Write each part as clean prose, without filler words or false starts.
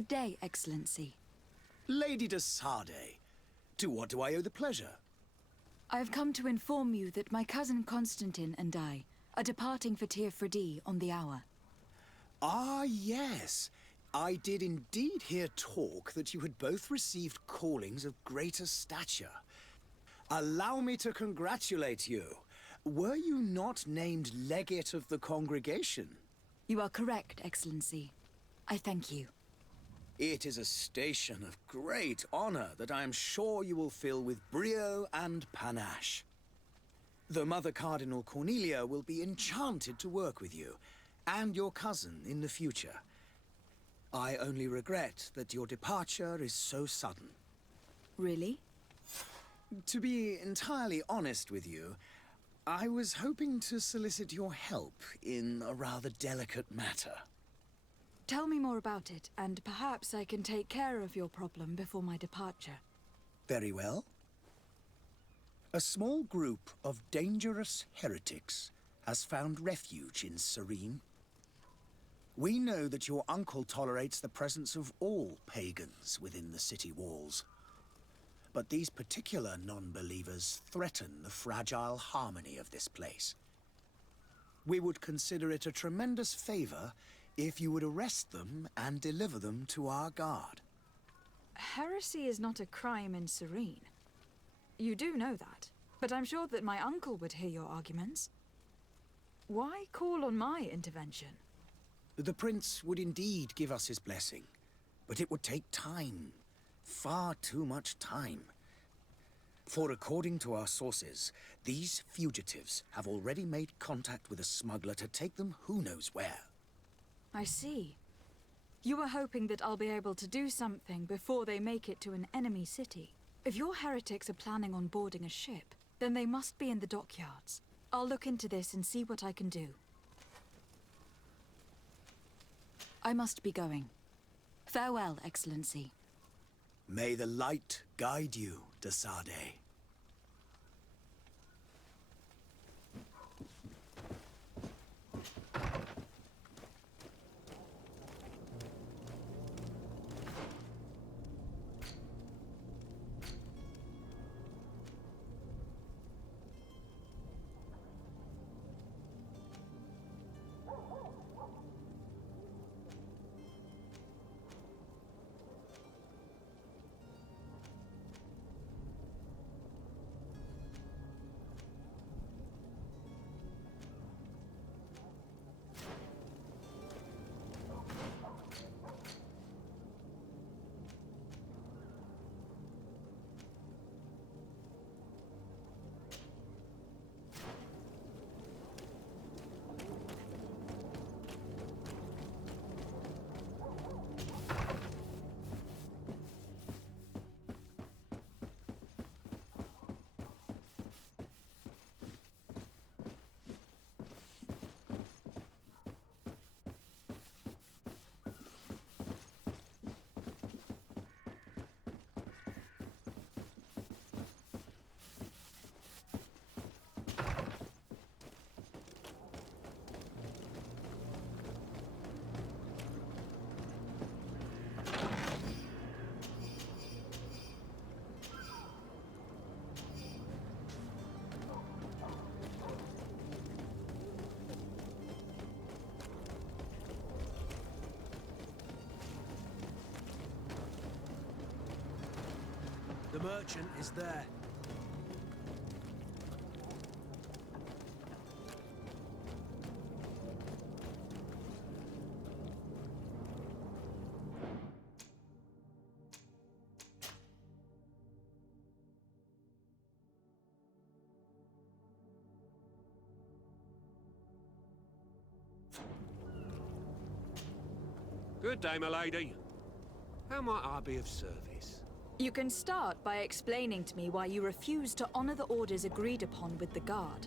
Good day, Excellency. Lady de Sardet, to what do I owe the pleasure? I have come to inform you that my cousin Constantine and I are departing for Teofredi on the hour. Ah, yes. I did indeed hear talk that you had both received callings of greater stature. Allow me to congratulate you. Were you not named legate of the congregation? You are correct, Excellency. I thank you. It is a station of great honor that I am sure you will fill with brio and panache. The Mother Cardinal Cornelia will be enchanted to work with you, and your cousin in the future. I only regret that your departure is so sudden. Really? To be entirely honest with you, I was hoping to solicit your help in a rather delicate matter. Tell me more about it, and perhaps I can take care of your problem before my departure. Very well. A small group of dangerous heretics has found refuge in Serene. We know that your uncle tolerates the presence of all pagans within the city walls. But these particular non-believers threaten the fragile harmony of this place. We would consider it a tremendous favor if you would arrest them and deliver them to our guard. Heresy is not a crime in Serene. You do know that, but I'm sure that my uncle would hear your arguments. Why call on my intervention? The prince would indeed give us his blessing, but it would take time. Far too much time. For according to our sources, these fugitives have already made contact with a smuggler to take them who knows where. I see. You were hoping that I'll be able to do something before they make it to an enemy city. If your heretics are planning on boarding a ship, then they must be in the dockyards. I'll look into this and see what I can do. I must be going. Farewell, Excellency. May the light guide you, de Sardet. The merchant is there. Good day, my lady. How might I be of service? You can start by explaining to me why you refuse to honor the orders agreed upon with the guard.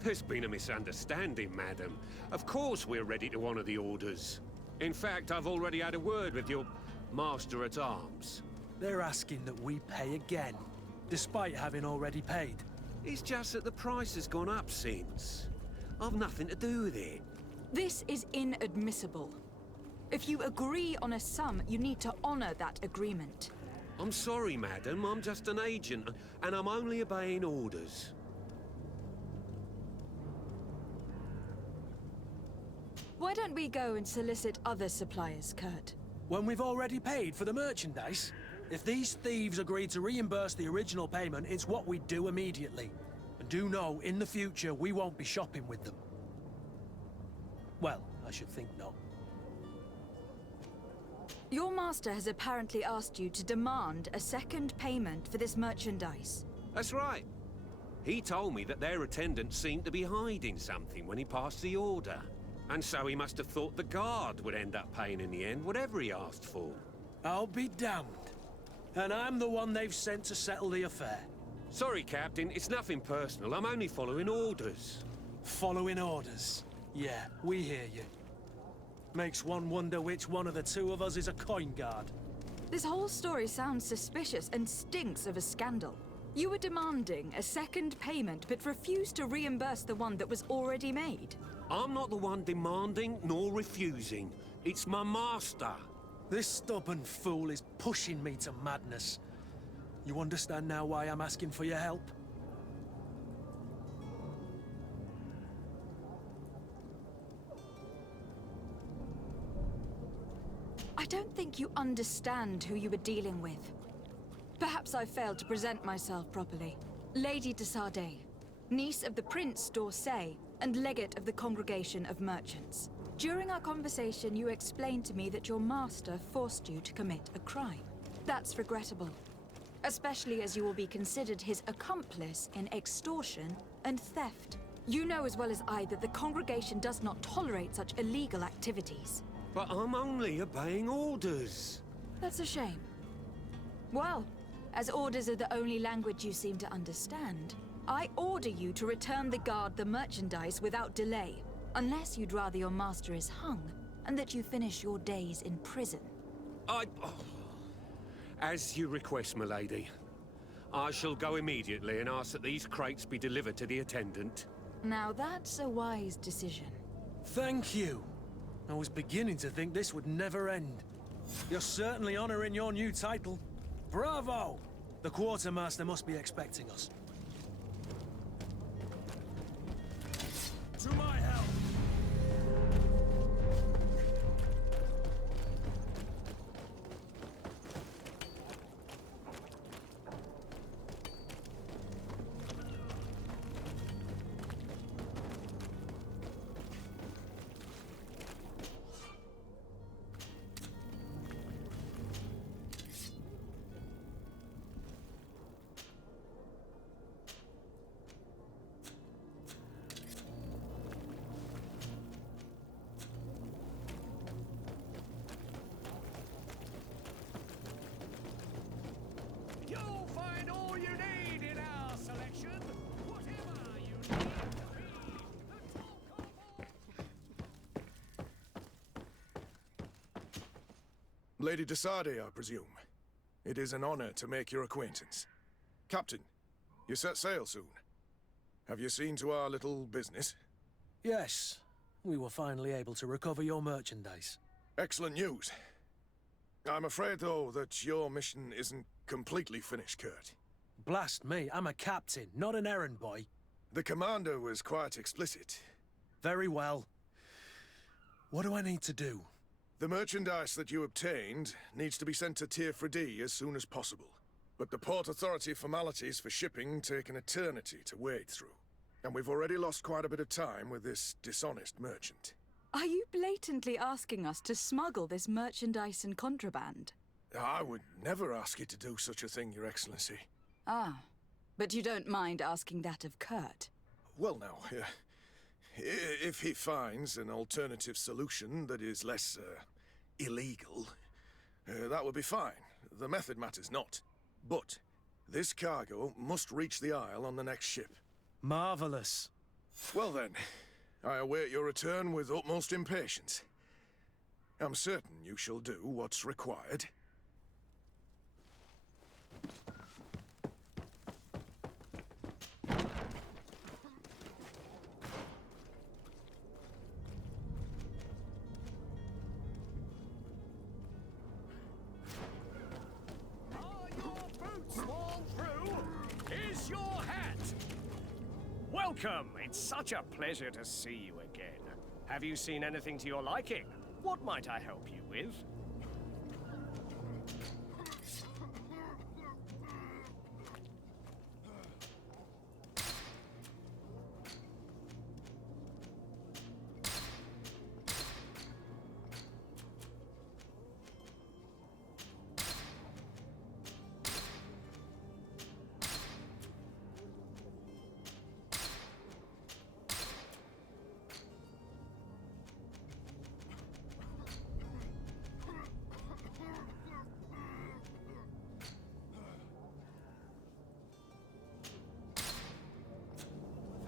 There's been a misunderstanding, madam. Of course we're ready to honor the orders. In fact, I've already had a word with your master-at-arms. They're asking that we pay again, despite having already paid. It's just that the price has gone up since. I've nothing to do with it. This is inadmissible. If you agree on a sum, you need to honor that agreement. I'm sorry, madam. I'm just an agent, and I'm only obeying orders. Why don't we go and solicit other suppliers, Kurt? When we've already paid for the merchandise? If these thieves agree to reimburse the original payment, it's what we do immediately. And do know, in the future, we won't be shopping with them. Well, I should think not. Your master has apparently asked you to demand a second payment for this merchandise. That's right. He told me that their attendant seemed to be hiding something when he passed the order. And so he must have thought the guard would end up paying in the end, whatever he asked for. I'll be damned. And I'm the one they've sent to settle the affair. Sorry, Captain. It's nothing personal. I'm only following orders. Following orders. Yeah, we hear you. Makes one wonder which one of the two of us is a coin guard. This whole story sounds suspicious and stinks of a scandal. You were demanding a second payment, but refused to reimburse the one that was already made. I'm not the one demanding nor refusing. It's my master. This stubborn fool is pushing me to madness. You understand now why I'm asking for your help? I don't think you understand who you were dealing with. Perhaps I failed to present myself properly. Lady de Sardet, niece of the Prince d'Orsay and legate of the Congregation of Merchants. During our conversation, you explained to me that your master forced you to commit a crime. That's regrettable, especially as you will be considered his accomplice in extortion and theft. You know as well as I that the Congregation does not tolerate such illegal activities. But I'm only obeying orders. That's a shame. Well, as orders are the only language you seem to understand, I order you to return the guard the merchandise without delay, unless you'd rather your master is hung and that you finish your days in prison. As you request, milady. I shall go immediately and ask that these crates be delivered to the attendant. Now that's a wise decision. Thank you. I was beginning to think this would never end. You're certainly honoring your new title. Bravo! The quartermaster must be expecting us. To my help! You'll find all you need in our selection. Whatever you need to be. Lady de Sardet, I presume. It is an honor to make your acquaintance. Captain, you set sail soon. Have you seen to our little business? Yes, we were finally able to recover your merchandise. Excellent news. I'm afraid, though, that your mission isn't completely finished, Kurt. Blast me, I'm a captain, not an errand boy. The commander was quite explicit. Very well. What do I need to do? The merchandise that you obtained needs to be sent to Tier 4D as soon as possible. But the Port Authority formalities for shipping take an eternity to wade through. And we've already lost quite a bit of time with this dishonest merchant. Are you blatantly asking us to smuggle this merchandise and contraband? I would never ask you to do such a thing, Your Excellency. Ah, but you don't mind asking that of Kurt? Well, now, if he finds an alternative solution that is less, illegal, that would be fine. The method matters not. But this cargo must reach the Isle on the next ship. Marvelous. Well then, I await your return with utmost impatience. I'm certain you shall do what's required. Welcome! It's such a pleasure to see you again. Have you seen anything to your liking? What might I help you with?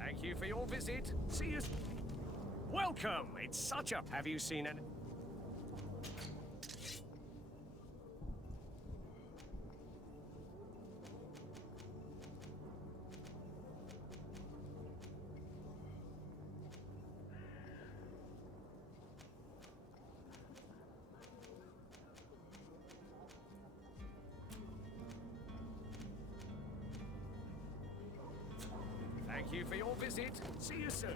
Thank you for your visit. See you. Welcome! It's such a... Have you seen an... Thank you for your visit. See you soon.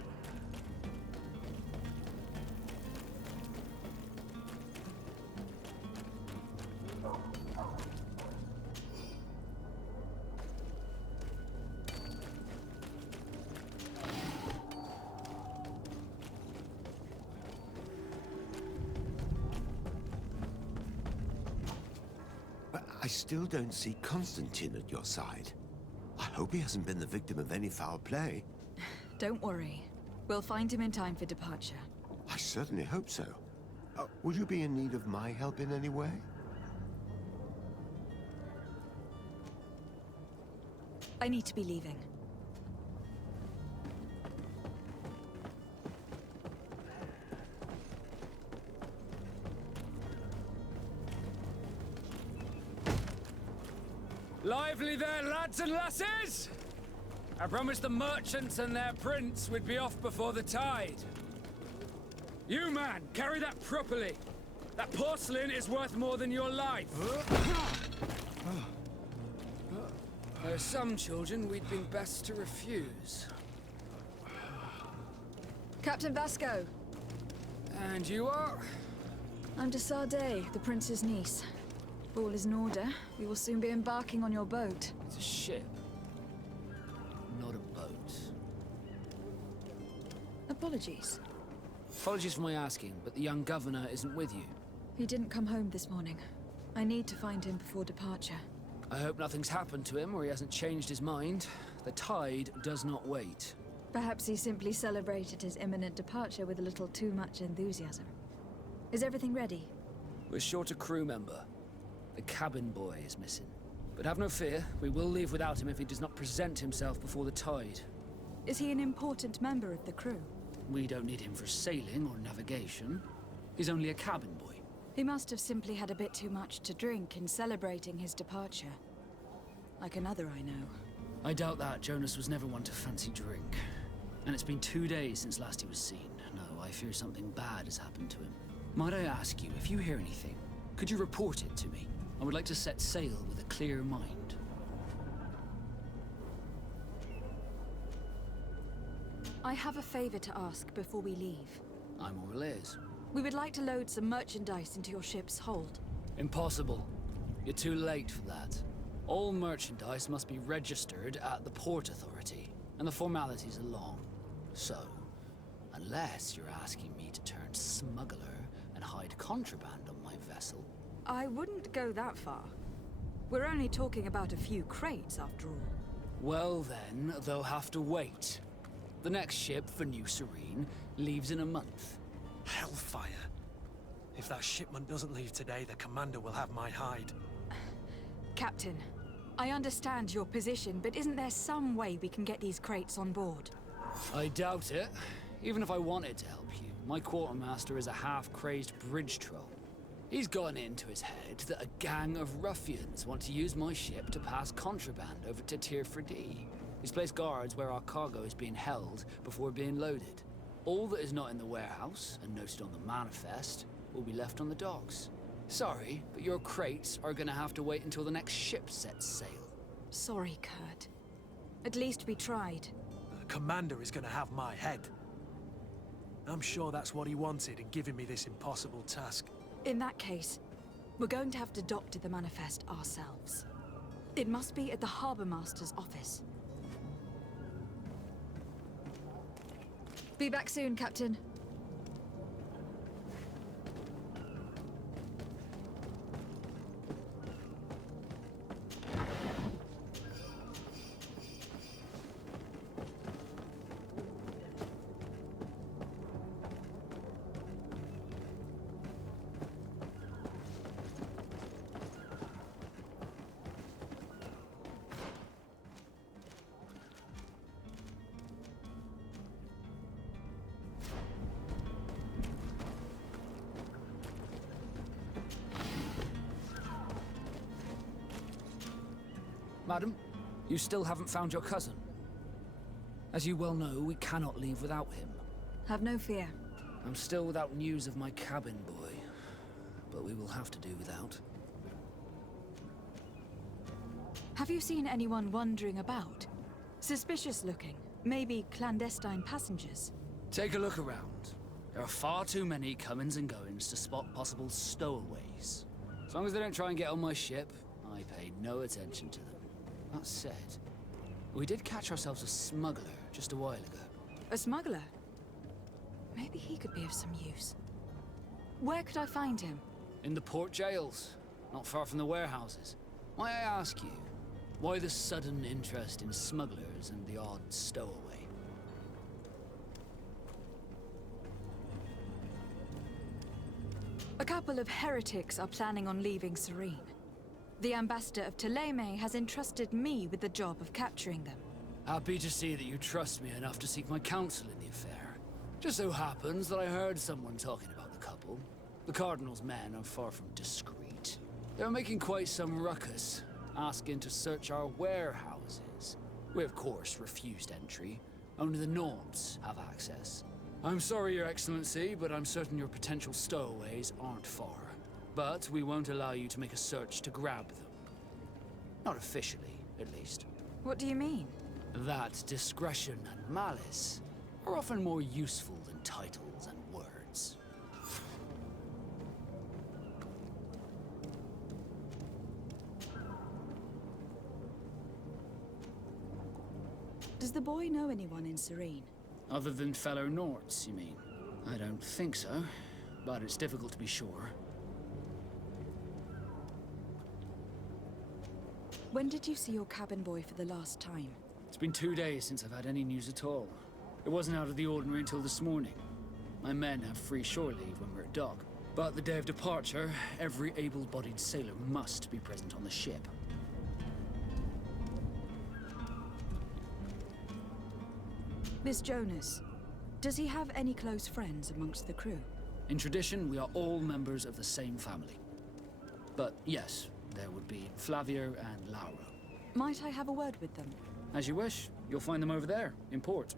But I still don't see Constantine at your side. I hope he hasn't been the victim of any foul play. Don't worry. We'll find him in time for departure. I certainly hope so. Would you be in need of my help in any way? I need to be leaving. Lively there, lads and lasses! I promised the merchants and their prince we'd be off before the tide. You, man, carry that properly. That porcelain is worth more than your life. There are some children we'd been best to refuse. Captain Vasco, And you are? I'm de Sade, the prince's niece. All is in order. We will soon be embarking on your boat. It's a ship, not a boat. Apologies. Apologies for my asking, but the young governor isn't with you. He didn't come home this morning. I need to find him before departure. I hope nothing's happened to him or he hasn't changed his mind. The tide does not wait. Perhaps he simply celebrated his imminent departure with a little too much enthusiasm. Is everything ready? We're short a crew member. The cabin boy is missing. But have no fear, we will leave without him if he does not present himself before the tide. Is he an important member of the crew? We don't need him for sailing or navigation. He's only a cabin boy. He must have simply had a bit too much to drink in celebrating his departure. Like another I know. I doubt that. Jonas was never one to fancy drink. And it's been 2 days since last he was seen. No, I fear something bad has happened to him. Might I ask you, if you hear anything, could you report it to me? I would like to set sail with a clear mind. I have a favor to ask before we leave. I'm all ears. We would like to load some merchandise into your ship's hold. Impossible. You're too late for that. All merchandise must be registered at the Port Authority, and the formalities are long. So, unless you're asking me to turn smuggler and hide contraband on my vessel. I wouldn't go that far. We're only talking about a few crates, after all. Well then, they'll have to wait. The next ship for New Serene leaves in a month. Hellfire. If that shipment doesn't leave today, the commander will have my hide. Captain, I understand your position, but isn't there some way we can get these crates on board? I doubt it. Even if I wanted to help you, my quartermaster is a half-crazed bridge troll. He's gotten it into his head that a gang of ruffians want to use my ship to pass contraband over to Tier 4D. He's placed guards where our cargo is being held before being loaded. All that is not in the warehouse, and noted on the manifest, will be left on the docks. Sorry, but your crates are gonna have to wait until the next ship sets sail. Sorry, Kurt. At least we tried. commander is gonna have my head. I'm sure that's what he wanted in giving me this impossible task. In that case, we're going to have to doctor the manifest ourselves. It must be at the Harbour Master's office. Be back soon, Captain. Madam, you still haven't found your cousin. As you well know, we cannot leave without him. Have no fear. I'm still without news of my cabin boy, but we will have to do without. Have you seen anyone wandering about? Suspicious looking. Maybe clandestine passengers. Take a look around. There are far too many comings and goings to spot possible stowaways. As long as they don't try and get on my ship, I pay no attention to them. That said, we did catch ourselves a smuggler just a while ago. A smuggler? Maybe he could be of some use. Where could I find him? In the port jails, not far from the warehouses. May I ask you, why the sudden interest in smugglers and the odd stowaway? A couple of heretics are planning on leaving Serene. The ambassador of Ptolemy has entrusted me with the job of capturing them. Happy to see that you trust me enough to seek my counsel in the affair. Just so happens that I heard someone talking about the couple. The Cardinal's men are far from discreet. They're making quite some ruckus, asking to search our warehouses. We of course refused entry. Only the Nords have access. I'm sorry, Your Excellency, but I'm certain your potential stowaways aren't far. But we won't allow you to make a search to grab them. Not officially, at least. What do you mean? That discretion and malice are often more useful than titles and words. Does the boy know anyone in Serene? Other than fellow Nords, you mean? I don't think so, but it's difficult to be sure. When did you see your cabin boy for the last time? It's been 2 days since I've had any news at all. It wasn't out of the ordinary until this morning. My men have free shore leave when we're at dock. But the day of departure, every able-bodied sailor must be present on the ship. Miss Jonas, does he have any close friends amongst the crew? In tradition, we are all members of the same family. But yes, there would be Flavia and Laura. Might I have a word with them? As you wish. You'll find them over there, in port.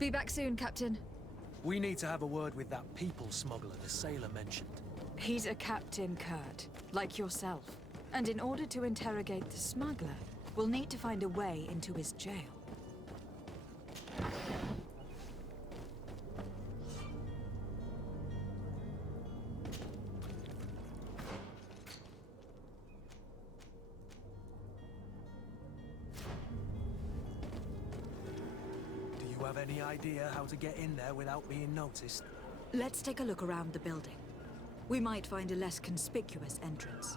Be back soon, Captain. We need to have a word with that people smuggler the sailor mentioned. He's a Captain Kurt, like yourself. And in order to interrogate the smuggler, we'll need to find a way into his jail. Do you have any idea how to get in there without being noticed? Let's take a look around the building. We might find a less conspicuous entrance.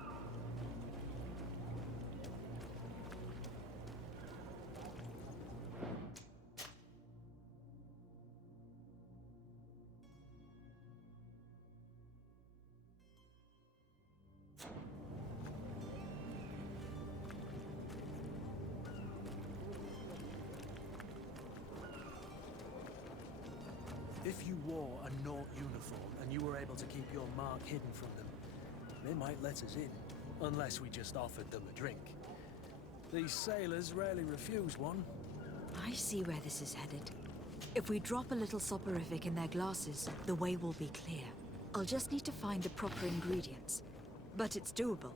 If you wore a Nort uniform and you were able to keep your mark hidden from them, they might let us in, unless we just offered them a drink. These sailors rarely refuse one. I see where this is headed. If we drop a little soporific in their glasses, the way will be clear. I'll just need to find the proper ingredients. But it's doable.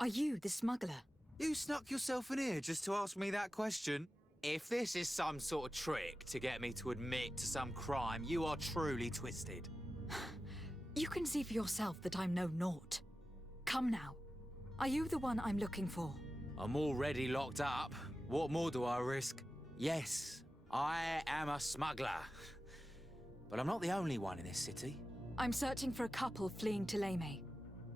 Are you the smuggler? You snuck yourself in here just to ask me that question? If this is some sort of trick to get me to admit to some crime, you are truly twisted. You can see for yourself that I'm no naught. Come now. Are you the one I'm looking for? I'm already locked up. What more do I risk? Yes, I am a smuggler. But I'm not the only one in this city. I'm searching for a couple fleeing to Leme.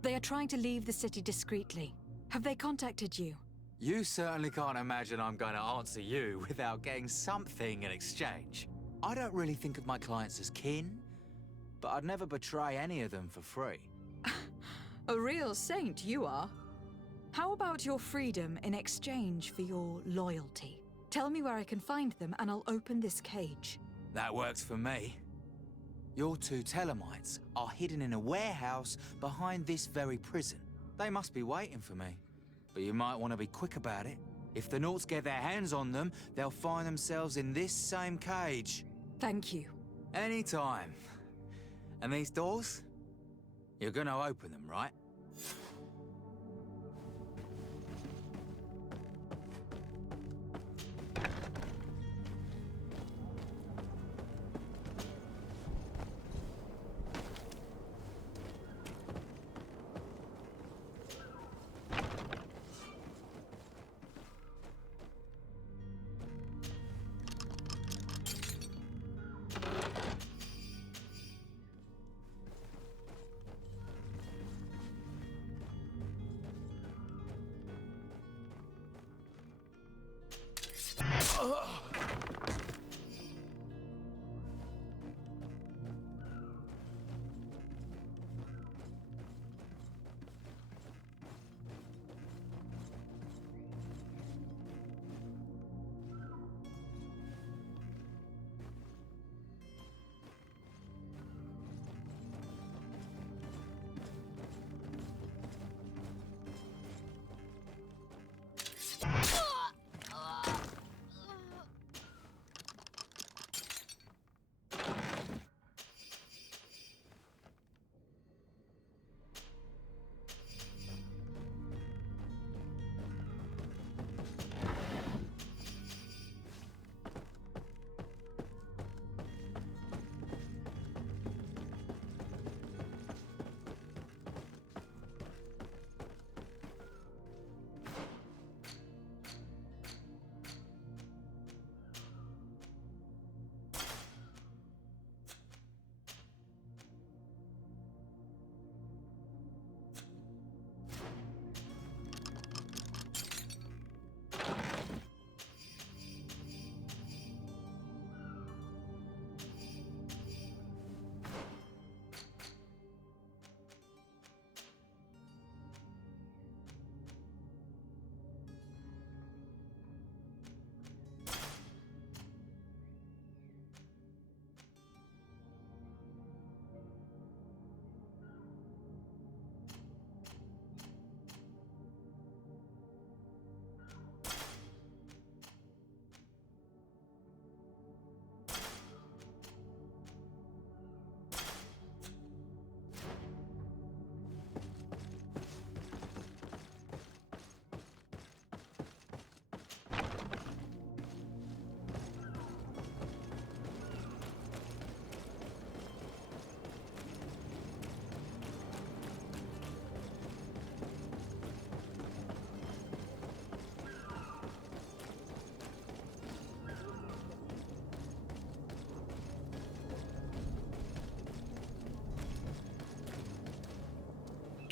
They are trying to leave the city discreetly. Have they contacted you? You certainly can't imagine I'm going to answer you without getting something in exchange. I don't really think of my clients as kin, but I'd never betray any of them for free. A real saint you are. How about your freedom in exchange for your loyalty? Tell me where I can find them and I'll open this cage. That works for me. Your two Telemites are hidden in a warehouse behind this very prison. They must be waiting for me. But you might want to be quick about it. If the Nauts get their hands on them, they'll find themselves in this same cage. Thank you. Anytime. And these doors? You're gonna open them, right?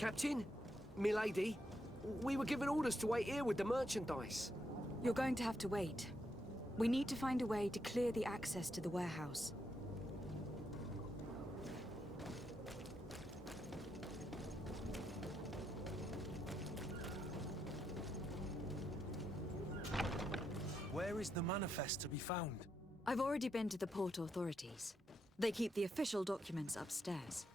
Captain, milady, we were given orders to wait here with the merchandise. You're going to have to wait. We need to find a way to clear the access to the warehouse. Where is the manifest to be found? I've already been to the port authorities. They keep the official documents upstairs.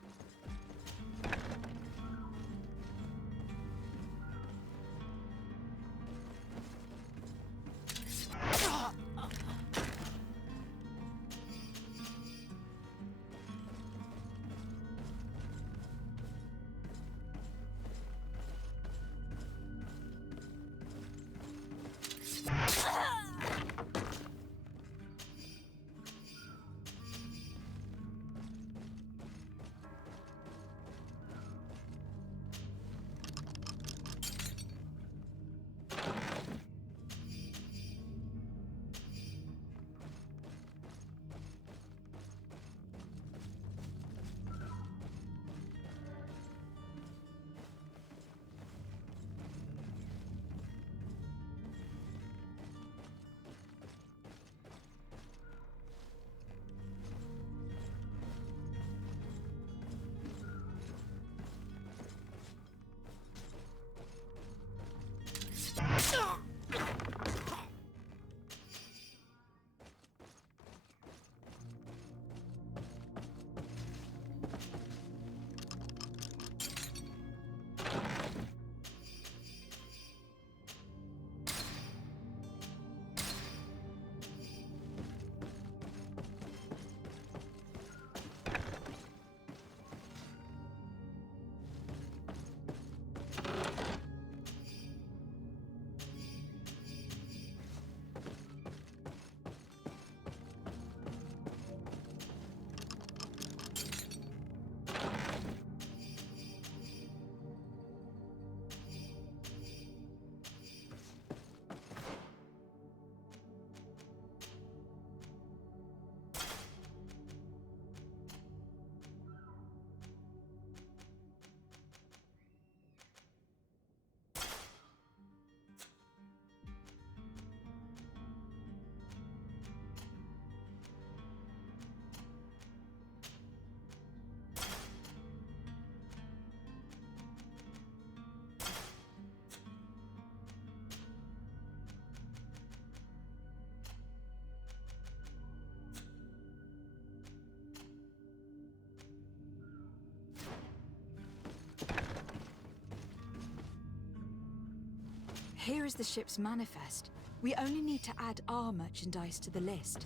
Here is the ship's manifest. We only need to add our merchandise to the list.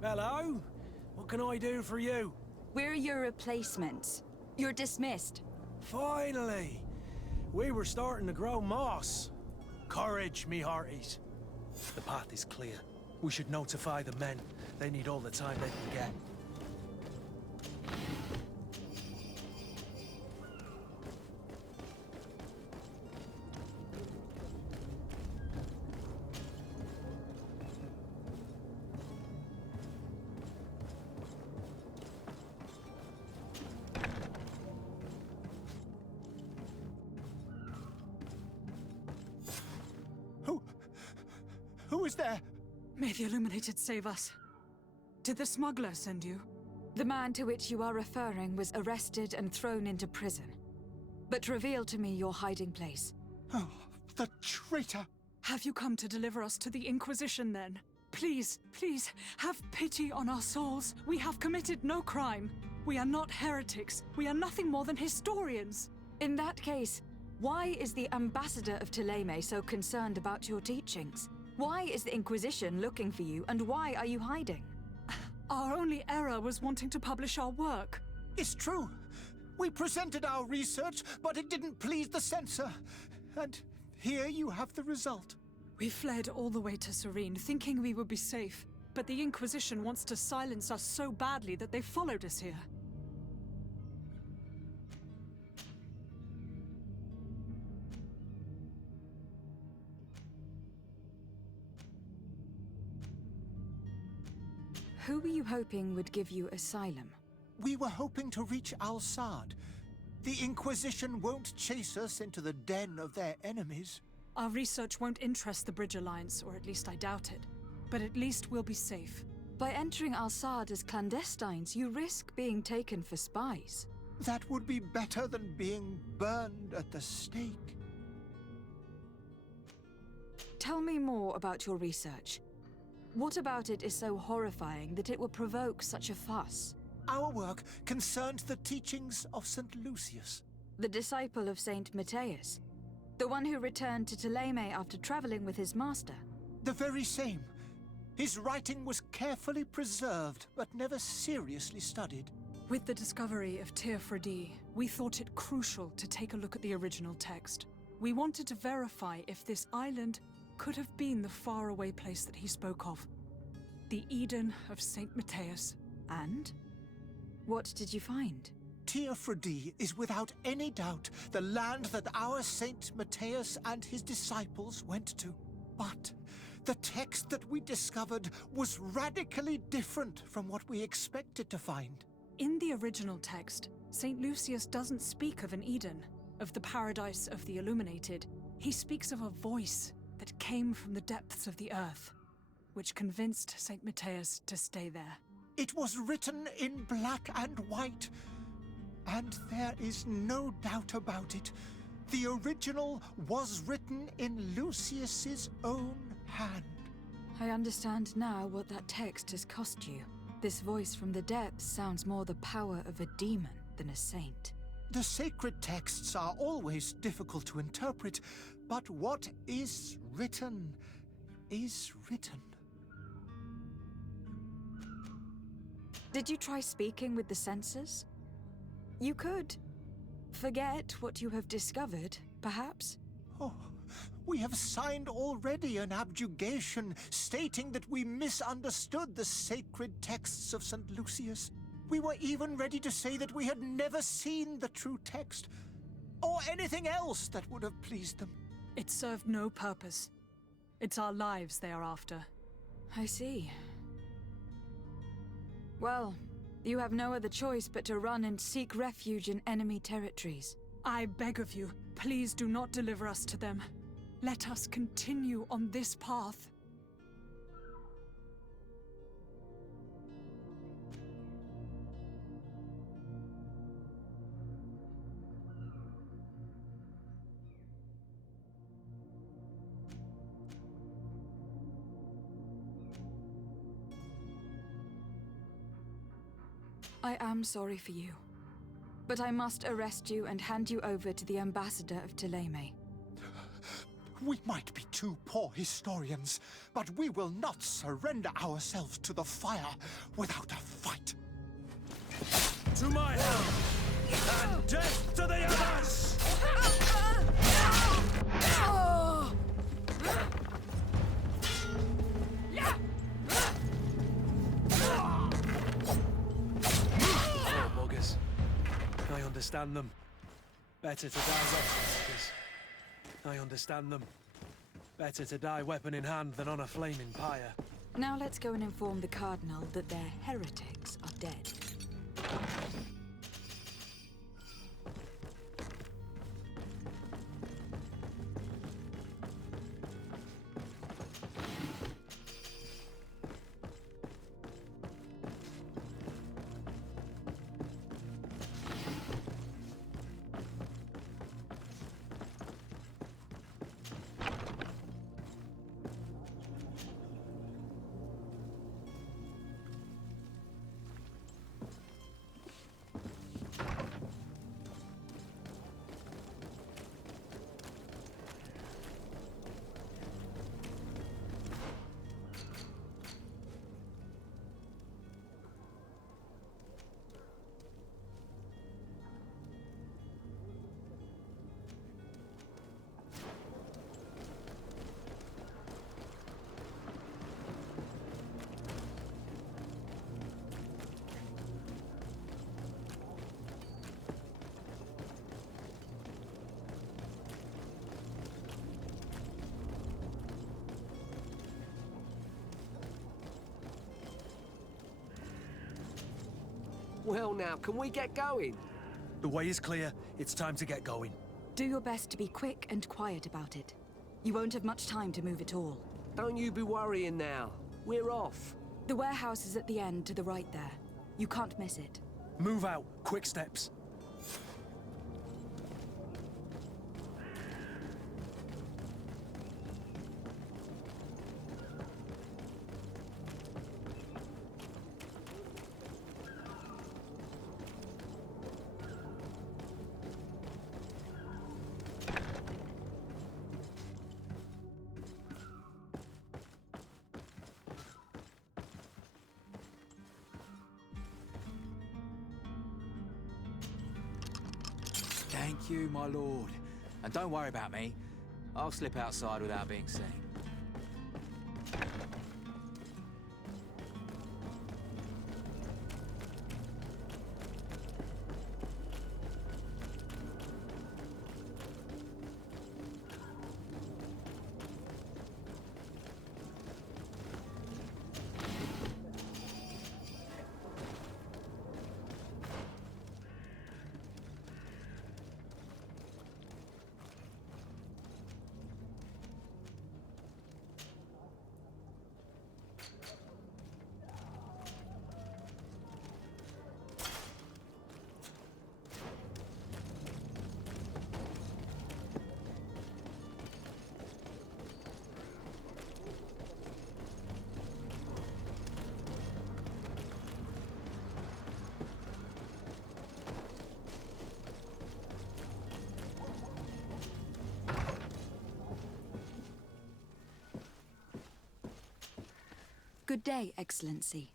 Hello? What can I do for you? We're your replacements. You're dismissed. Finally! We were starting to grow moss. Courage, me hearties. The path is clear. We should notify the men. They need all the time they can get. Who is there? May the Illuminated save us. Did the smuggler send you? The man to which you are referring was arrested and thrown into prison. But reveal to me your hiding place. Oh, the traitor! Have you come to deliver us to the Inquisition, then? Please, please, have pity on our souls. We have committed no crime. We are not heretics. We are nothing more than historians. In that case, why is the ambassador of Thélème so concerned about your teachings? Why is the Inquisition looking for you, and why are you hiding? Our only error was wanting to publish our work. It's true. We presented our research, but it didn't please the censor. And here you have the result. We fled all the way to Serene, thinking we would be safe. But the Inquisition wants to silence us so badly that they followed us here. Who were you hoping would give you asylum? We were hoping to reach Al-Sad. The Inquisition won't chase us into the den of their enemies. Our research won't interest the Bridge Alliance, or at least I doubt it. But at least we'll be safe. By entering Al-Sad as clandestines, you risk being taken for spies. That would be better than being burned at the stake. Tell me more about your research. What about it is so horrifying that it will provoke such a fuss? Our work concerned the teachings of St. Lucius. The disciple of Saint Matthias. The one who returned to Thélème after traveling with his master. The very same. His writing was carefully preserved, but never seriously studied. With the discovery of Teofredi, we thought it crucial to take a look at the original text. We wanted to verify if this island could have been the faraway place that he spoke of. The Eden of Saint Matthias. And? What did you find? Teofredi is without any doubt the land that our Saint Matthias and his disciples went to. But the text that we discovered was radically different from what we expected to find. In the original text, Saint Lucius doesn't speak of an Eden, of the paradise of the Illuminated. He speaks of a voice that came from the depths of the earth, which convinced Saint Matthias to stay there. It was written in black and white, and there is no doubt about it. The original was written in Lucius's own hand. I understand now what that text has cost you. This voice from the depths sounds more the power of a demon than a saint. The sacred texts are always difficult to interpret, but what is written is written. Did you try speaking with the censors? You could. Forget what you have discovered, perhaps? Oh, we have signed already an abjugation stating that we misunderstood the sacred texts of St. Lucius. We were even ready to say that we had never seen the true text, or anything else that would have pleased them. It served no purpose. It's our lives they are after. I see. Well, you have no other choice but to run and seek refuge in enemy territories. I beg of you, please do not deliver us to them. Let us continue on this path. I am sorry for you. But I must arrest you and hand you over to the ambassador of Thélème. We might be two poor historians, but we will not surrender ourselves to the fire without a fight. To my help! And death to the others! Oh, buggers. I understand them. Better to die buggers. I understand them. Better to die weapon in hand than on a flaming pyre. Now let's go and inform the Cardinal that their heretics are dead. Well now, can we get going? The way is clear. It's time to get going. Do your best to be quick and quiet about it. You won't have much time to move it all. Don't you be worrying now. We're off. The warehouse is at the end to the right there. You can't miss it. Move out. Quick steps. Thank you, my lord. And don't worry about me. I'll slip outside without being seen. Good day, Excellency.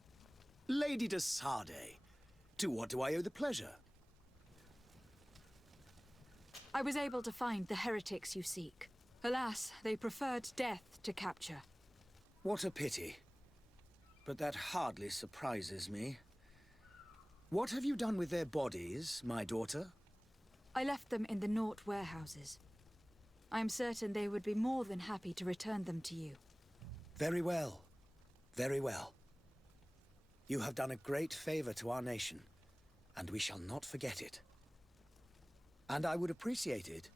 Lady de Sardet, to what do I owe the pleasure? I was able to find the heretics you seek. Alas, they preferred death to capture. What a pity. But that hardly surprises me. What have you done with their bodies, my daughter? I left them in the Nort warehouses. I'm certain they would be more than happy to return them to you. Very well. Very well. You have done a great favor to our nation, and we shall not forget it. And I would appreciate it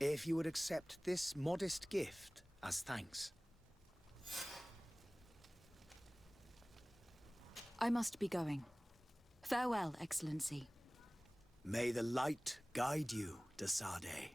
if you would accept this modest gift as thanks. I must be going. Farewell, Excellency. May the light guide you, de Sade.